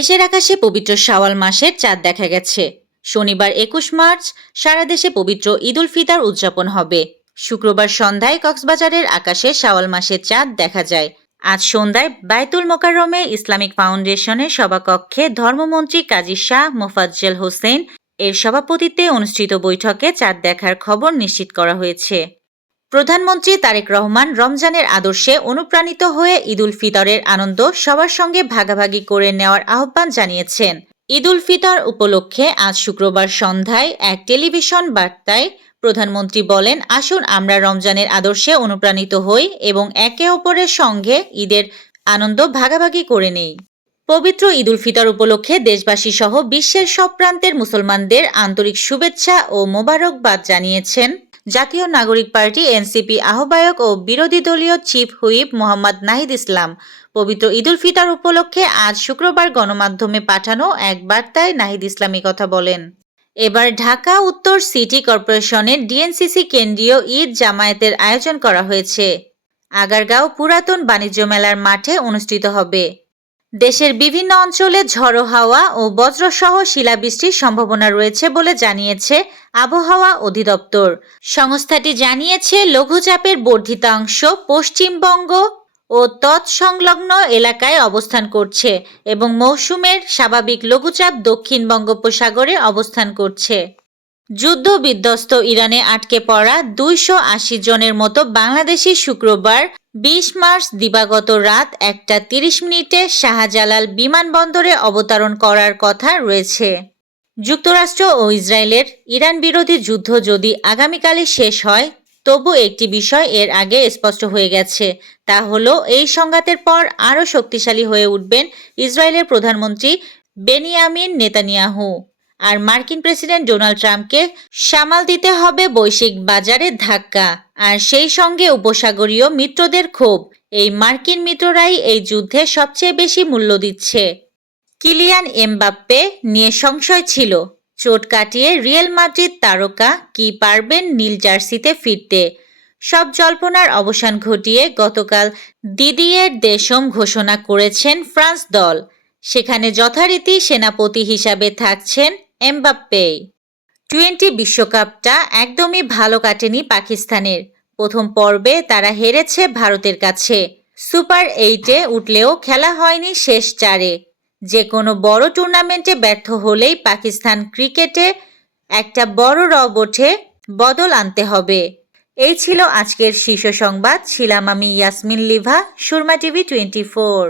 দেশের আকাশে পবিত্র শাওয়াল মাসের চাঁদ দেখা গেছে। শনিবার ২১ মার্চ সারা দেশে পবিত্র ঈদ উল ফিতর উদযাপন হবে। শুক্রবার সন্ধ্যায় কক্সবাজারের আকাশে শাওয়াল মাসের চাঁদ দেখা যায়। আজ সন্ধ্যায় বায়তুল মোকাররমে ইসলামিক ফাউন্ডেশনের সভাকক্ষে ধর্মমন্ত্রী কাজী শাহ মোফাজ্জল হোসেন এর সভাপতিত্বে অনুষ্ঠিত বৈঠকে চাঁদ দেখার খবর নিশ্চিত করা হয়েছে। প্রধানমন্ত্রী তারেক রহমান রমজানের আদর্শে অনুপ্রাণিত হয়ে ঈদ উল ফিতরের আনন্দ সবার সঙ্গে ভাগাভাগি করে নেওয়ার আহ্বান জানিয়েছেন। ঈদ উল ফিতর উপলক্ষে আজ শুক্রবার সন্ধ্যায় এক টেলিভিশন বার্তায় প্রধানমন্ত্রী বলেন, আসুন আমরা রমজানের আদর্শে অনুপ্রাণিত হই এবং একে অপরের সঙ্গে ঈদের আনন্দ ভাগাভাগি করে নেই। পবিত্র ঈদ উল ফিতর উপলক্ষে দেশবাসী সহ বিশ্বের সব প্রান্তের মুসলমানদের আন্তরিক শুভেচ্ছা ও মোবারকবাদ জানিয়েছেন জাতীয় নাগরিক পার্টি এনসিপি আহ্বায়ক ও বিরোধী দলীয় চিফ হুইপ মোহাম্মদ নাহিদ ইসলাম। পবিত্র ঈদ উল ফিতর উপলক্ষে আজ শুক্রবার গণমাধ্যমে পাঠানো এক বার্তায় নাহিদ ইসলাম কথা বলেন। এবার ঢাকা উত্তর সিটি কর্পোরেশনের ডিএনসিসি কেন্দ্রীয় ঈদ জামায়াতের আয়োজন করা হয়েছে। আগারগাঁও পুরাতন বাণিজ্য মেলার মাঠে অনুষ্ঠিত হবে। দেশের বিভিন্ন অঞ্চলে ঝড়ো হাওয়া ও বজ্রসহ শিলাবৃষ্টির সম্ভাবনা রয়েছে বলে জানিয়েছে আবহাওয়া অধিদপ্তর। সংস্থাটি জানিয়েছে, লঘুচাপের বর্ধিতাংশ পশ্চিমবঙ্গ ও তৎসংলগ্ন এলাকায় অবস্থান করছে এবং মৌসুমের স্বাভাবিক লঘুচাপ দক্ষিণ বঙ্গোপসাগরে অবস্থান করছে। যুদ্ধ বিধ্বস্ত ইরানে আটকে পড়া ২৮০ জনের মতো বাংলাদেশি শুক্রবার ২০ মার্চ দিবাগত রাত ১টা ৩০ শাহজালাল বিমানবন্দরে অবতরণ করার কথা রয়েছে। যুক্তরাষ্ট্র ও ইসরায়েলের ইরান বিরোধী যুদ্ধ যদি আগামীকালই শেষ হয়, তবু একটি বিষয় এর আগে স্পষ্ট হয়ে গেছে, তা হলো এই সংঘাতের পর আরও শক্তিশালী হয়ে উঠবেন ইসরায়েলের প্রধানমন্ত্রী বেনিয়ামিন নেতানিয়াহু। আর মার্কিন প্রেসিডেন্ট ডোনাল্ড ট্রাম্পকে সামাল দিতে হবে বৈশ্বিক বাজারের ধাক্কা আর সেই সঙ্গে উপসাগরীয় মিত্রদের ক্ষোভ। এই মার্কিন মিত্ররাই এই যুদ্ধে সবচেয়ে বেশি মূল্য দিচ্ছে। কিলিয়ান এমবাপ্পে নিয়ে সংশয় ছিল, চোট কাটিয়ে রিয়াল মাদ্রিদ তারকা কি পারবেন নীল জার্সিতে ফিরতে? সব জল্পনার অবসান ঘটিয়ে গতকাল দিদিয়ের দেশম ঘোষণা করেছেন ফ্রান্স দল। সেখানে যথারীতি সেনাপতি হিসাবে থাকছেন এমবাপ্পে। টি-20 বিশ্বকাপটা একদমই ভালো কাটেনি পাকিস্তানের। প্রথম পর্বে তারা হেরেছে ভারতের কাছে। সুপার 8-এ উঠলেও খেলা হয়নি শেষ 4-এ। যে কোনো বড় টুর্নামেন্টে ব্যর্থ হলেই পাকিস্তান ক্রিকেটে একটা বড় রবটে বদল আনতে হবে। এই ছিল আজকের শীর্ষ সংবাদ। ছিলাম আমি ইয়াসমিন লিভা, সুরমা টিভি 24।